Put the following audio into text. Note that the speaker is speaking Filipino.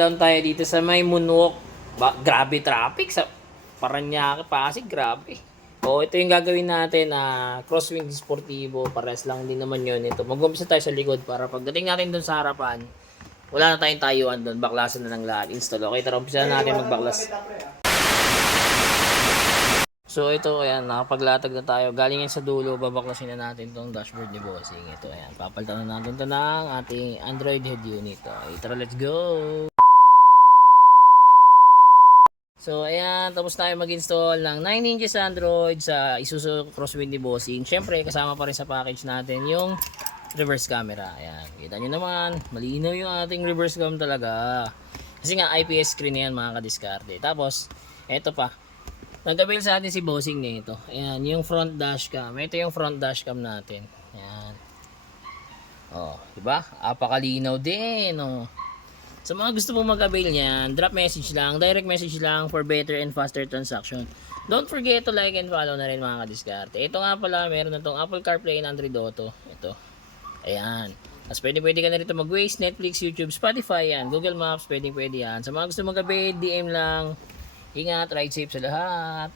Down tayo dito sa may Moonwalk. Grabe traffic sa Parañaque, Pasig, grabe. O, ito yung gagawin natin na crosswind sportivo. Pares lang din naman yun. Ito, mag-umpisa tayo sa likod para pagdating natin doon sa harapan, wala na tayong tayuan doon. Baklasan na ng lahat. Install. Okay, tara, umpisa na natin magbaklas. So ito, ayan, nakapaglatag na tayo. Galing yan sa dulo, babaklasin na natin tong dashboard ni Bossing. Ito, ayan, papalitan na natin ito ng ating Android head unit. Okay, tara, let's go! So ayan, tapos tayo mag-install ng 9 inches Android sa Isuzu Crosswind ni Bossing. Siyempre, kasama pa rin sa package natin yung reverse camera. Ayan, kita nyo naman, malinaw yung ating reverse cam talaga. Kasi nga, IPS screen na yan mga kadiskarte. Tapos, eto pa. Nag-avail sa atin si Bossing nito. Ayan, yung front dashcam. Ito yung front dashcam natin. Ayan. Oh, diba? Apakalinaw din, oh. Sa mga gusto pong mag-avail niyan, drop message lang, direct message lang for better and faster transaction. Don't forget to like and follow na rin mga kadiskarte. Ito nga pala, meron na tong Apple CarPlay and Android Auto. Ito. Ayan. Tapos pwede ka na rito mag-Waze, Netflix, YouTube, Spotify yan, Google Maps, pwede yan. Sa mga gusto mag-avail, DM lang. Ingat, ride safe sa lahat.